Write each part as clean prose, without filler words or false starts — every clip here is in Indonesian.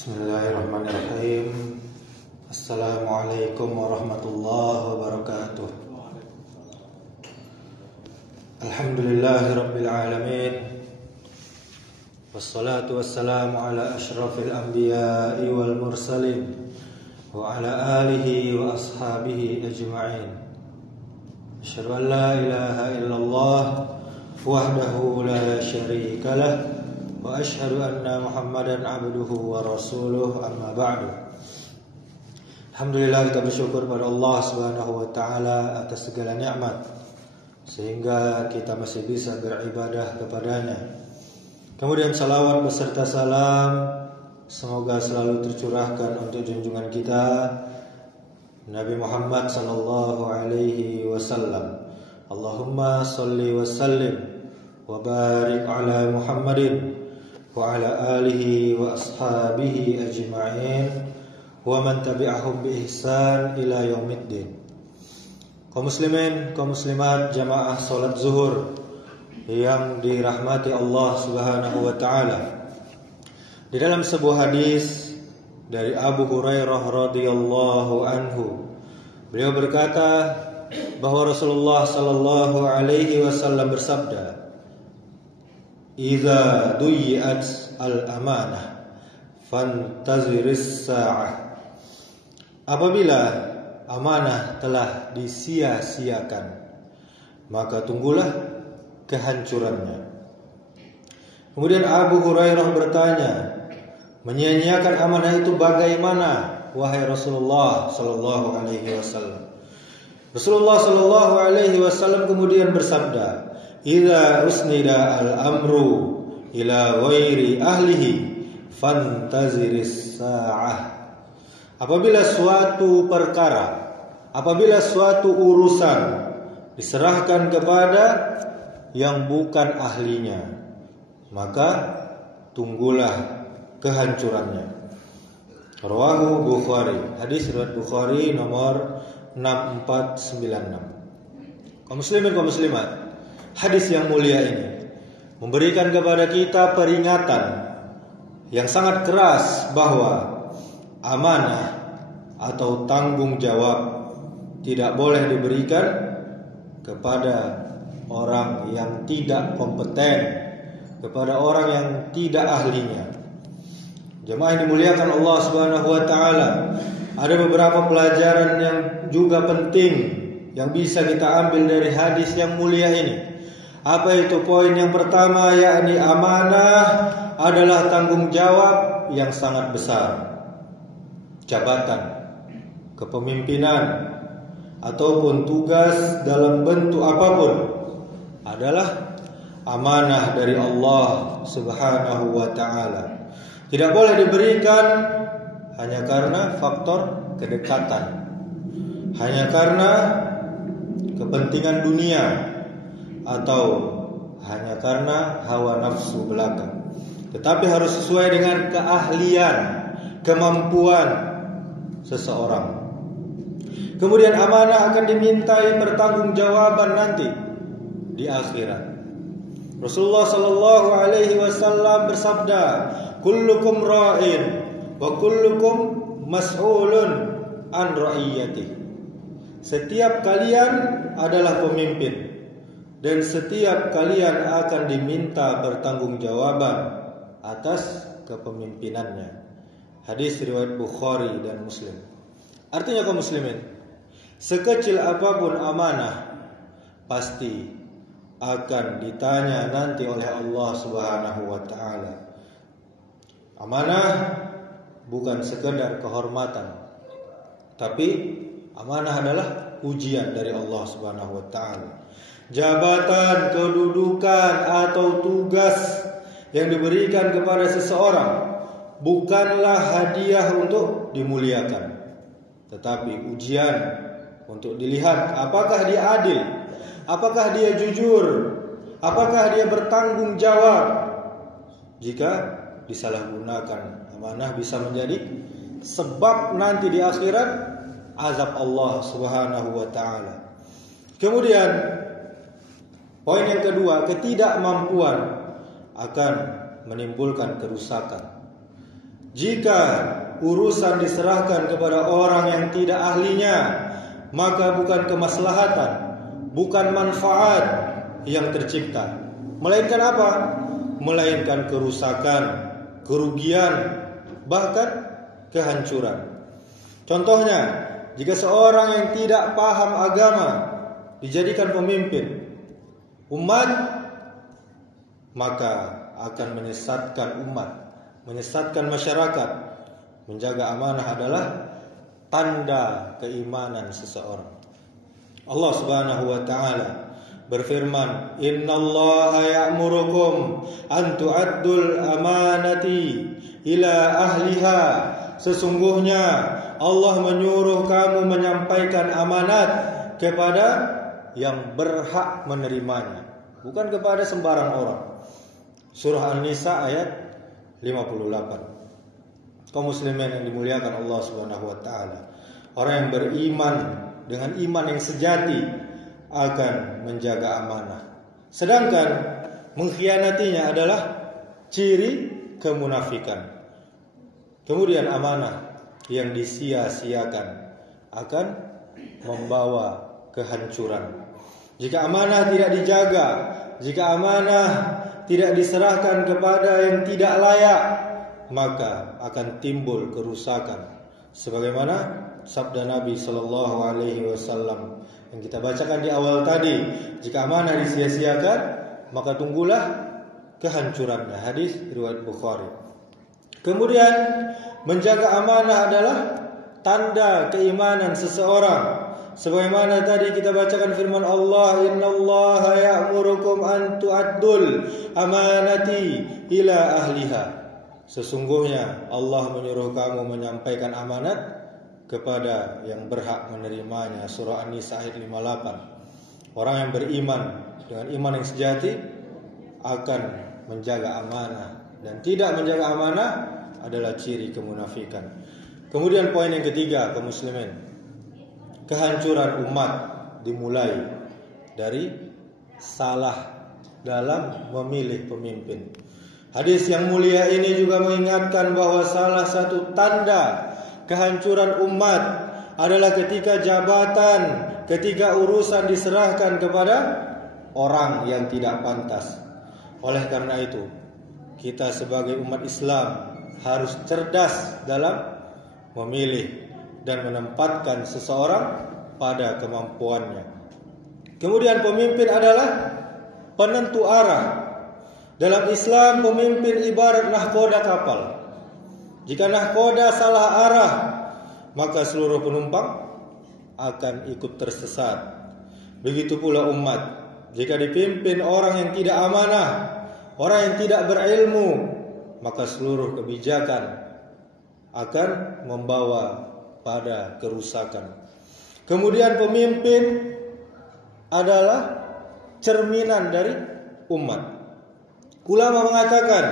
Bismillahirrahmanirrahim. Assalamualaikum warahmatullahi wabarakatuh. Alhamdulillahirabbil alamin. Wassalatu wassalamu ala asyrafil anbiya'i wal mursalin wa ala alihi wa ashabihi ajma'in. Asyhadu an la ilaha illallah wahdahu la syarika lah wa asyhadu anna Muhammadan abduhu wa rasuluh, amma ba'du. Alhamdulillah, kita bersyukur pada Allah Subhanahu wa taala atas segala nikmat sehingga kita masih bisa beribadah kepadanya. Kemudian salawat beserta salam semoga selalu tercurahkan untuk junjungan kita Nabi Muhammad sallallahu alaihi wasallam. Allahumma shalli wa sallim wa barik ala Muhammadin wa ala alihi wa ashabihi ajma'in wa man tabi'ahum bi ihsan ila yaumiddin. Kaum muslimin, kaum muslimat, jamaah salat zuhur yang dirahmati Allah Subhanahu wa taala. Di dalam sebuah hadis dari Abu Hurairah radhiyallahu anhu, beliau berkata bahwa Rasulullah sallallahu alaihi wasallam bersabda, "Idza duyyat al-amanah fantaziris sa'ah." Apabila amanah telah disia-siakan, maka tunggulah kehancurannya. Kemudian Abu Hurairah bertanya, "Menyia-nyiakan amanah itu bagaimana, wahai Rasulullah sallallahu alaihi wasallam?" Rasulullah sallallahu alaihi wasallam kemudian bersabda, "Idza usnida al-amru ila ghairi ahlihi fantaziris sa'ah." Apabila suatu perkara, apabila suatu urusan diserahkan kepada yang bukan ahlinya, maka tunggulah kehancurannya. Rawahu Bukhari. Hadis riwayat Bukhari nomor 6496. Kaum muslimin, kaum muslimat, hadis yang mulia ini memberikan kepada kita peringatan yang sangat keras bahwa amanah atau tanggung jawab tidak boleh diberikan kepada orang yang tidak kompeten, kepada orang yang tidak ahlinya. Jemaah yang dimuliakan Allah Subhanahu wa taala, ada beberapa pelajaran yang juga penting yang bisa kita ambil dari hadis yang mulia ini. Apa itu? Poin yang pertama, yakni amanah adalah tanggung jawab yang sangat besar. Jabatan, kepemimpinan, ataupun tugas dalam bentuk apapun adalah amanah dari Allah Subhanahu wa taala. Tidak boleh diberikan hanya karena faktor kedekatan, hanya karena kepentingan dunia, atau hanya karena hawa nafsu belaka. Tetapi harus sesuai dengan keahlian, kemampuan seseorang. Kemudian amanah akan dimintai pertanggungjawaban nanti di akhirat. Rasulullah sallallahu alaihi wasallam bersabda, "Kullukum ra'in wa kullukum mas'ulun an ra'iyatihi." Setiap kalian adalah pemimpin dan setiap kalian akan diminta pertanggungjawaban atas kepemimpinannya. Hadis riwayat Bukhari dan Muslim. Artinya, kaum muslimin, sekecil apapun amanah pasti akan ditanya nanti oleh Allah Subhanahu wa taala. Amanah bukan sekedar kehormatan, tapi amanah adalah ujian dari Allah Subhanahu wa taala. Jabatan, kedudukan atau tugas yang diberikan kepada seseorang bukanlah hadiah untuk dimuliakan, tetapi ujian untuk dilihat apakah dia adil, apakah dia jujur, apakah dia bertanggung jawab. Jika disalahgunakan, amanah bisa menjadi sebab nanti di akhirat azab Allah Subhanahu wa taala. Kemudian poin yang kedua, ketidakmampuan akan menimbulkan kerusakan. Jika urusan diserahkan kepada orang yang tidak ahlinya, maka bukan kemaslahatan, bukan manfaat yang tercipta, melainkan apa? Melainkan kerusakan, kerugian, bahkan kehancuran. Contohnya, jika seorang yang tidak paham agama dijadikan pemimpin umat, maka akan menyesatkan umat, menyesatkan masyarakat. Menjaga amanah adalah tanda keimanan seseorang. Allah Subhanahu wa taala berfirman, "Innallaha ya'murukum an tu'addul amanati ila ahliha." Sesungguhnya Allah menyuruh kamu menyampaikan amanat kepada yang berhak menerimanya, bukan kepada sembarang orang. Surah An-Nisa ayat 58. Kaum muslimin yang dimuliakan Allah Subhanahu wa taala, orang yang beriman dengan iman yang sejati akan menjaga amanah. Sedangkan mengkhianatinya adalah ciri kemunafikan. Kemudian amanah yang disia-siakan akan membawa kehancuran. Jika amanah tidak dijaga, jika amanah tidak diserahkan kepada yang tidak layak, maka akan timbul kerusakan. Sebagaimana sabda Nabi sallallahu alaihi wasallam yang kita bacakan di awal tadi, jika amanah disia-siakan, maka tunggulah kehancurannya. Hadis riwayat Bukhari. Kemudian menjaga amanah adalah tanda keimanan seseorang. Sebagaimana tadi kita bacakan firman Allah, "Innallaha ya'murukum an tu'addul amanati ila ahliha." Sesungguhnya Allah menyuruh kamu menyampaikan amanat kepada yang berhak menerimanya. Surah An-Nisa ayat 58. Orang yang beriman dengan iman yang sejati akan menjaga amanah, dan tidak menjaga amanah adalah ciri kemunafikan. Kemudian poin yang ketiga, kaum muslimin, kehancuran umat dimulai dari salah dalam memilih pemimpin. Hadis yang mulia ini juga mengingatkan bahwa salah satu tanda kehancuran umat adalah ketika jabatan, ketika urusan diserahkan kepada orang yang tidak pantas. Oleh karena itu, kita sebagai umat Islam harus cerdas dalam memilih dan menempatkan seseorang pada kemampuannya. Kemudian pemimpin adalah penentu arah. Dalam Islam, pemimpin ibarat nahkoda kapal. Jika nahkoda salah arah, maka seluruh penumpang akan ikut tersesat. Begitu pula umat. Jika dipimpin orang yang tidak amanah, orang yang tidak berilmu, maka seluruh kebijakan akan membawa pada kerusakan. Kemudian pemimpin adalah cerminan dari umat. Ulama mengatakan,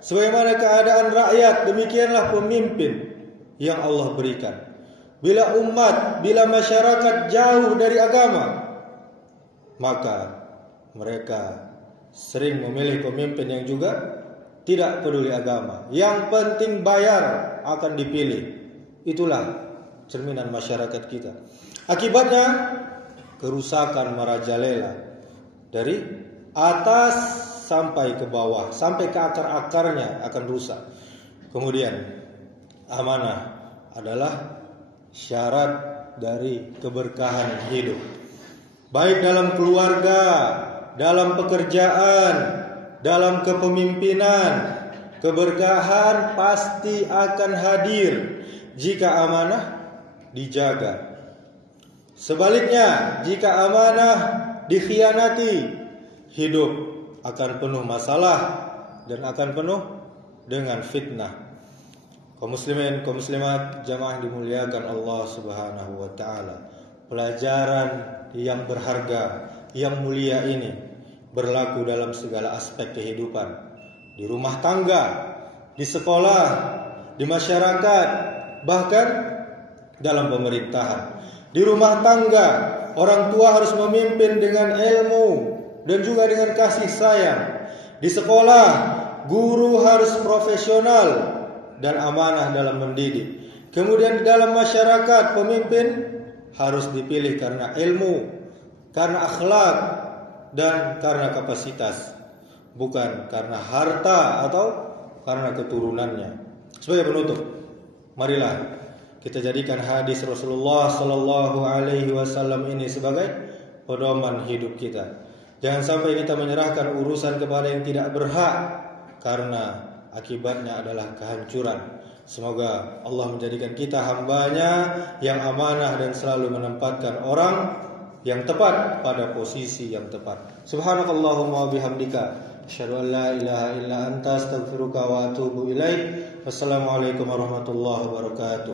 sebagaimana keadaan rakyat, demikianlah pemimpin yang Allah berikan. Bila umat, bila masyarakat jauh dari agama, maka mereka sering memilih pemimpin yang juga tidak peduli agama. Yang penting bayar akan dipilih. Itulah cerminan masyarakat kita. Akibatnya kerusakan merajalela dari atas sampai ke bawah, sampai ke akar-akarnya akan rusak. Kemudian amanah adalah syarat dari keberkahan hidup, baik dalam keluarga, dalam pekerjaan, dalam kepemimpinan. Keberkahan pasti akan hadir jika amanah dijaga. Sebaliknya, jika amanah dikhianati, hidup akan penuh masalah dan akan penuh dengan fitnah. Kaum muslimin, kaum muslimat, jamaah dimuliakan Allah Subhanahu wa taala. Pelajaran yang berharga, yang mulia ini berlaku dalam segala aspek kehidupan. Di rumah tangga, di sekolah, di masyarakat, bahkan dalam pemerintahan. Di rumah tangga, orang tua harus memimpin dengan ilmu dan juga dengan kasih sayang. Di sekolah, guru harus profesional dan amanah dalam mendidik. Kemudian di dalam masyarakat, pemimpin harus dipilih karena ilmu, karena akhlak, dan karena kapasitas, bukan karena harta atau karena keturunannya. Sebagai penutup, marilah kita jadikan hadis Rasulullah Sallallahu Alaihi Wasallam ini sebagai pedoman hidup kita. Jangan sampai kita menyerahkan urusan kepada yang tidak berhak, karena akibatnya adalah kehancuran. Semoga Allah menjadikan kita hambanya yang amanah dan selalu menempatkan orang yang tepat pada posisi yang tepat. Subhanakallahumma wa bihamdika asyhadu an la ilaha illa anta astaghfiruka wa atubu ilaik. Wassalamualaikum warahmatullahi wabarakatuh.